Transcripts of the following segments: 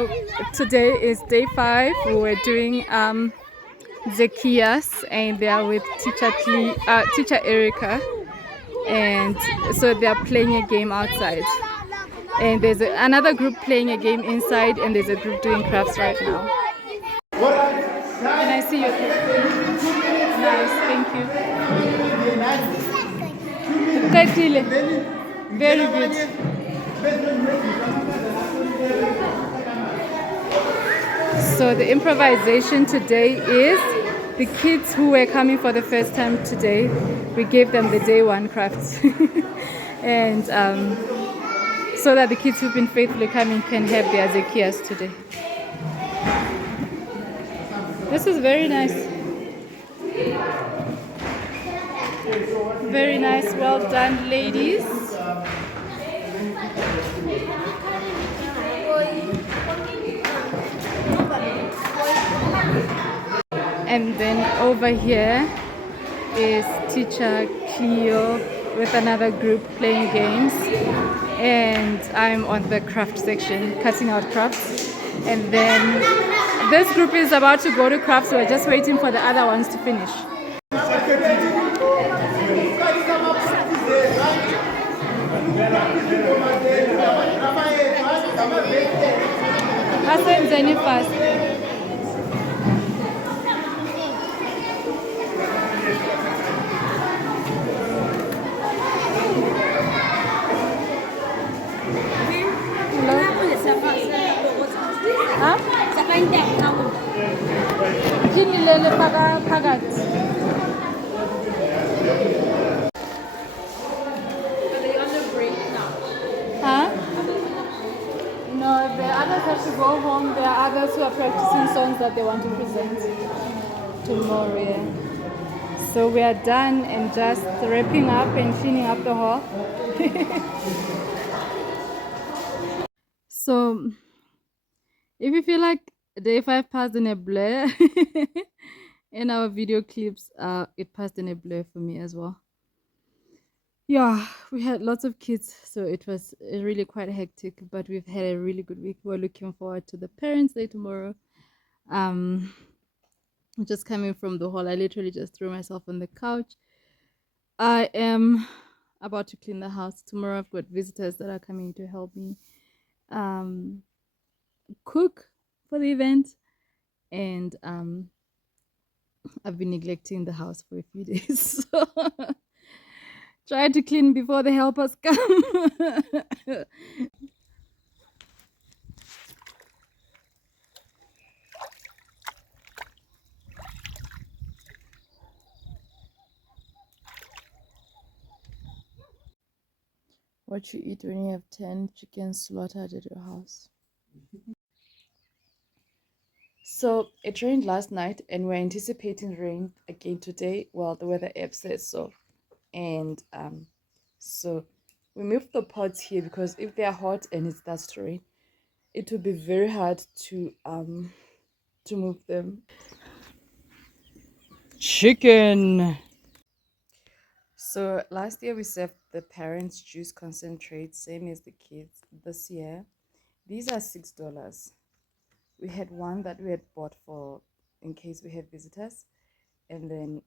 So today is day 5. We're doing Zacchaeus, and they are with teacher Erica, and so they are playing a game outside. And there's another group playing a game inside, and there's a group doing crafts right now. Can I see your picture? Nice, thank you. Very good. So the improvisation today is the kids who were coming for the first time today. We gave them the day 1 crafts. And so that the kids who've been faithfully coming can have their Zacchaeus today. This is very nice. Very nice. Well done, ladies. And then over here is teacher Cleo with another group playing games. And I'm on the craft section, cutting out crafts. And then this group is about to go to crafts, so we're just waiting for the other ones to finish. Asenzeni fast. No, the others have to go home. There are others who are practicing songs that they want to present tomorrow. Yeah. So we are done and just wrapping up and cleaning up the hall. So if you feel like day 5 passed in a blur, in our video clips, it passed in a blur for me as well. Yeah, we had lots of kids, so it was really quite hectic, but we've had a really good week. We're looking forward to the Parents' Day tomorrow. Just coming from the hall, I literally just threw myself on the couch. I am about to clean the house. Tomorrow I've got visitors that are coming to help me cook for the event, and I've been neglecting the house for a few days. So try to clean before the helpers come. What you eat when you have 10 chickens slaughtered at your house. So it rained last night, and we're anticipating rain again today. Well, the weather app says so. And so we moved the pots here because if they're hot and it starts to rain, it would be very hard to move them. Chicken. So last year we served the parents juice concentrate, same as the kids. This year, these are $6. We had one that we had bought for in case we had visitors, and then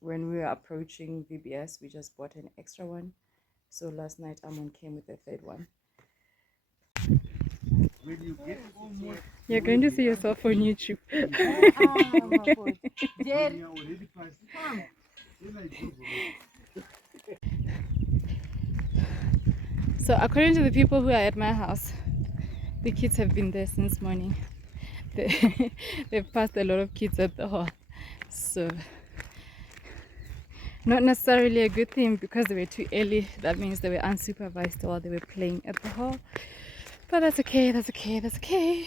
when we were approaching VBS, we just bought an extra one. So last night Amon came with the 3rd one. You're going to see yourself on YouTube. So according to the people who are at my house, the kids have been there since morning. They've passed a lot of kids at the hall. So not necessarily a good thing because they were too early. That means they were unsupervised while they were playing at the hall. But that's okay, that's okay, that's okay.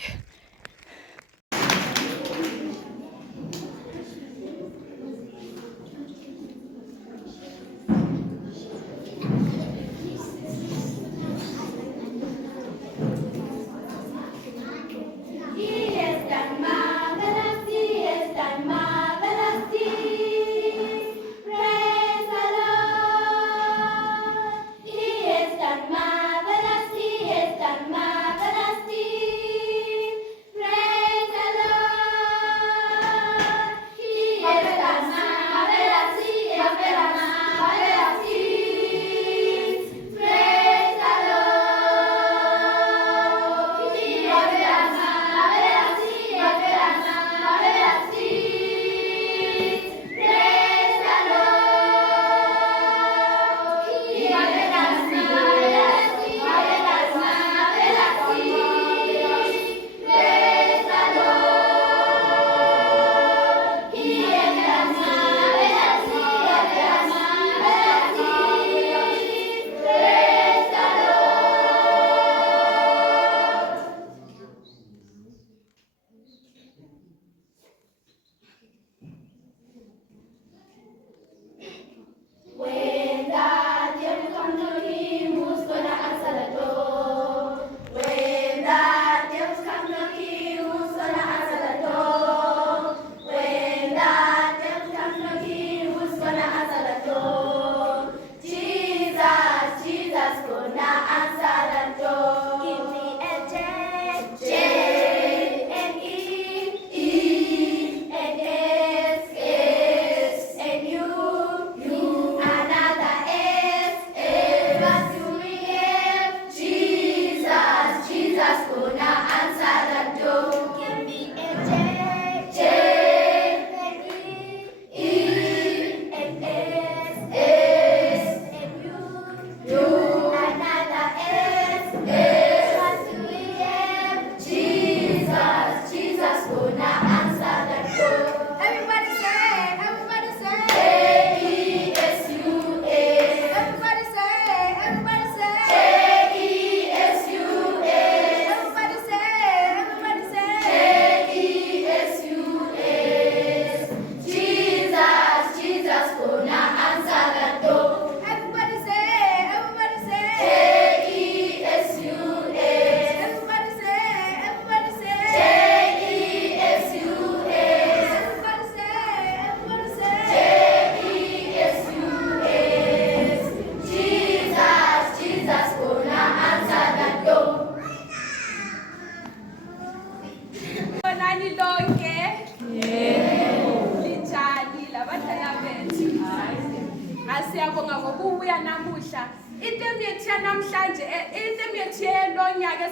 isemithi namhlanje isemithi lonyaka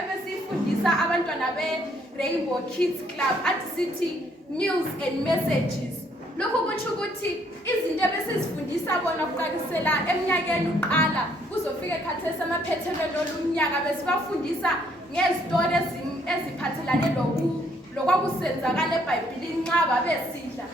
ebesifundisa abantwana be-Rainbow Kids Club athi sithi news and messages. Lokho kutsho ukuthi izinto ebesizifundisa bona kuqalisela eminyakeni uqala kuzofika ekhathesi amaphethelweni olumnyaka besibafundisa ngezitori eziphathelane lokwakusenzakala eBhayibhelini nxa babesidla.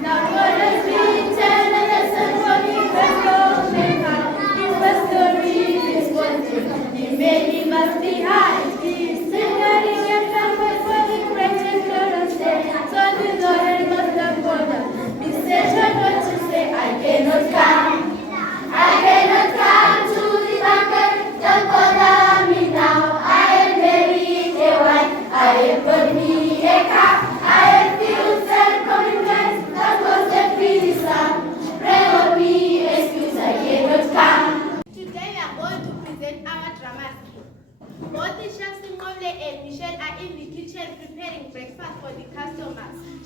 Now,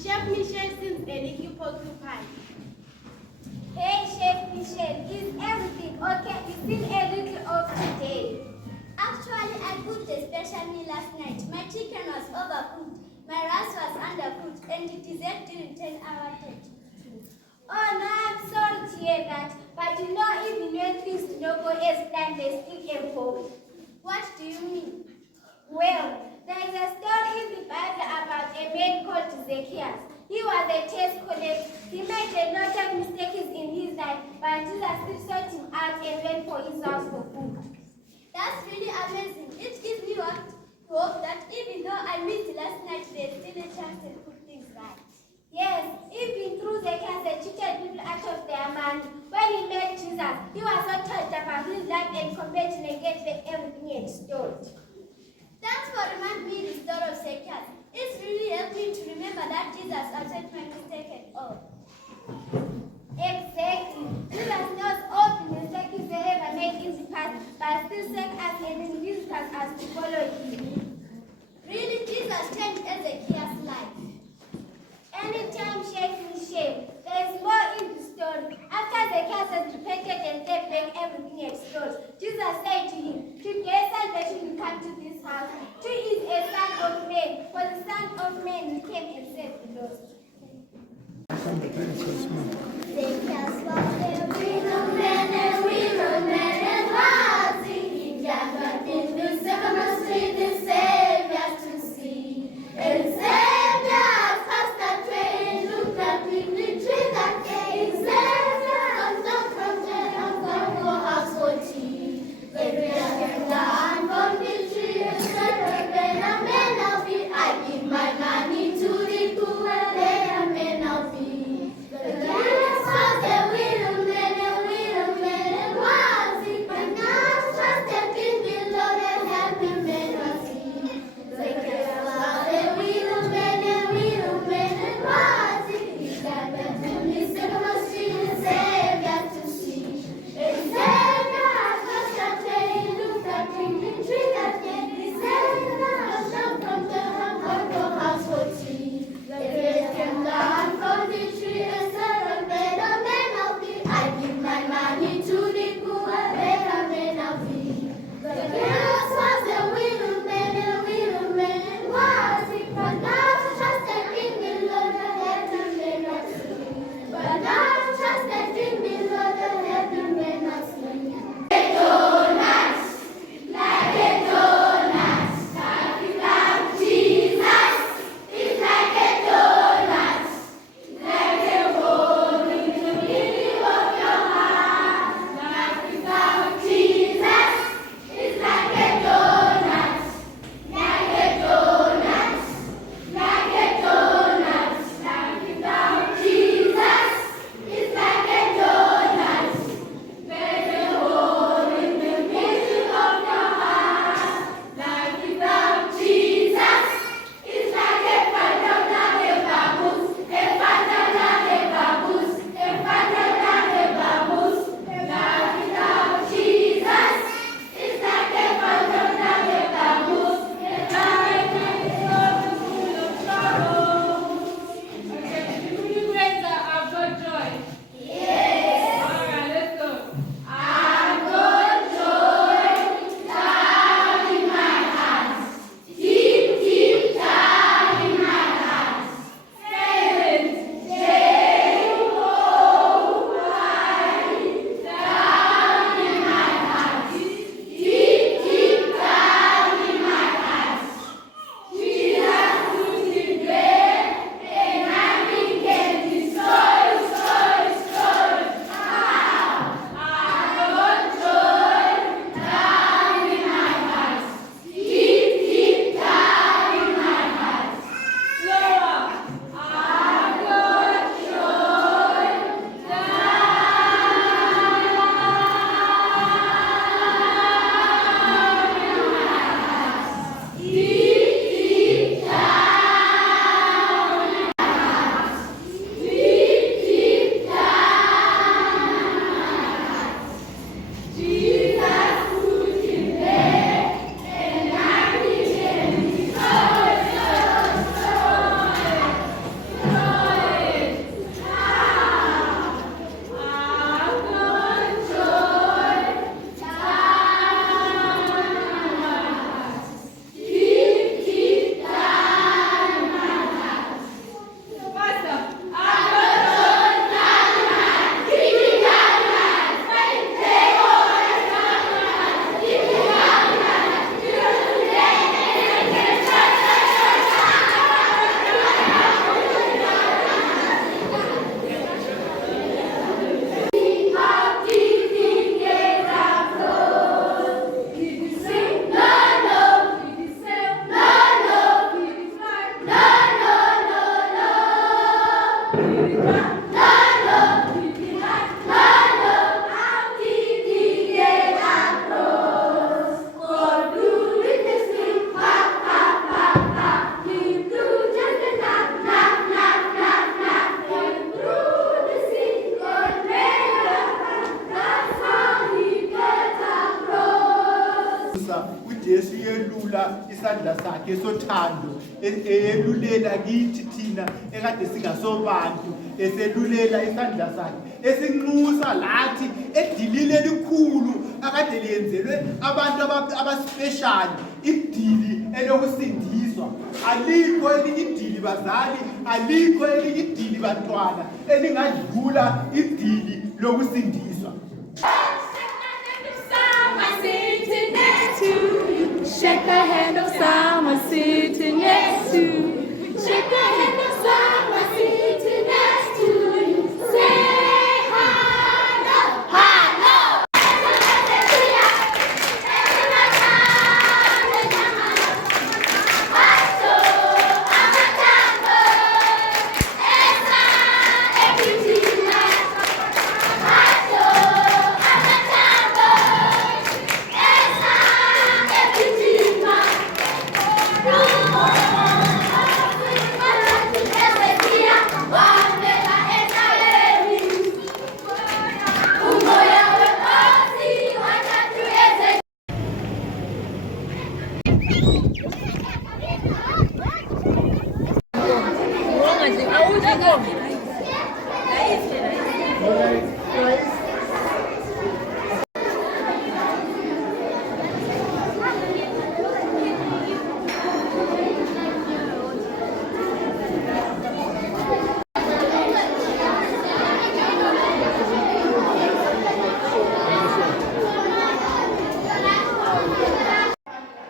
Chef Michelle since Eliki Porcupine. Hey, Chef Michelle, is everything okay? You seem a little off today. Actually, I cooked a special meal last night. My chicken was overcooked, my rice was undercooked, and the dessert didn't turn out tempting. Oh no, I'm sorry to hear that. But you know, even when things do not go as planned, they still a hope. What do you mean? Well, there is a story in the Bible about a man called Zacchaeus. He was a tax collector. He made a lot of mistakes in his life, but Jesus still sought him out and went for his house for food. That's really amazing. It gives me hope that even though I missed last night, there's still a chance to put things right. Yes, even through Zacchaeus had cheated people out of their money. When he met Jesus, he was so touched about his life and compared to negate back everything he had stolen. Thanks for reminding me the story of Zacchaeus. It's really helped me to remember that Jesus accepted my mistake and all. Exactly. Jesus knows all the mistakes they ever made in the past, but still sent us and invites us to follow him. Really, Jesus changed Zacchaeus' life. Anytime shame is shame, there is more in the story. After Zacchaeus had repented and gave back everything he had stolen, Jesus said to him, "Today salvation will come to this house. He is a son of man, for the Son of Man came and saved the lost." Zacchaeus was a widow man, and widow man, and was singing, gathered in the sycamore tree, the Savior to see. And Savior passed that way and looked at the tree that day. Savior comes down from there and come to house for tea. Savior came down from the tree and said, "When a man of it, I give my money to the poor, and a man of it." wayelula isandla sakhe sothando elulela kithi thina ekade singasobantu eselulela isandla sakhe esinxusa lathi edilile elikhulu akade liyenzelwe abantu abaspecial idili elokusindiswa alikho elinye idili bazali alikho elinye idili bantwana elingadlula idili lokusindiswa. Shake the hand of someone sitting next to you. Shake the hand of someone sitting next to you. Say hello, hello.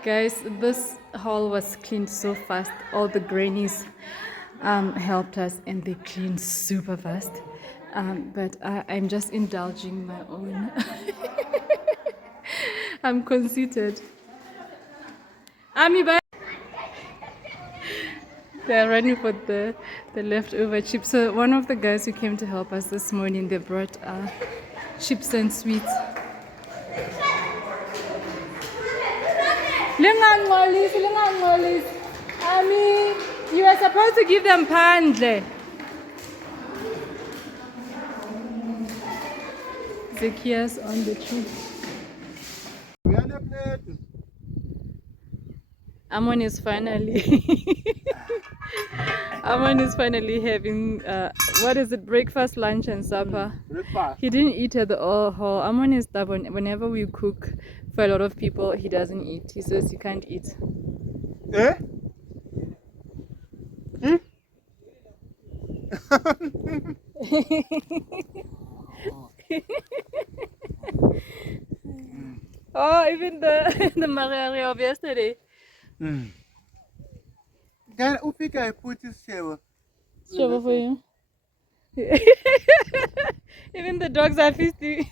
Guys, this hall was cleaned so fast. All the grannies helped us and they cleaned super fast. But I'm just indulging my own. I'm conceited. Ami, bye. They're running for the leftover chips. So one of the guys who came to help us this morning, they brought chips and sweets. Lingangolis. Ami, you are supposed to give them pandle. Zacchaeus on the tree. Amon is finally having what is it, breakfast, lunch and supper. Breakfast. He didn't eat at the hall. Amon is stubborn. Whenever we cook for a lot of people, he doesn't eat. He says he can't eat. Eh? Oh, even the Mariari of yesterday. Can I put this shower? Shower for you. Even the dogs are feasting.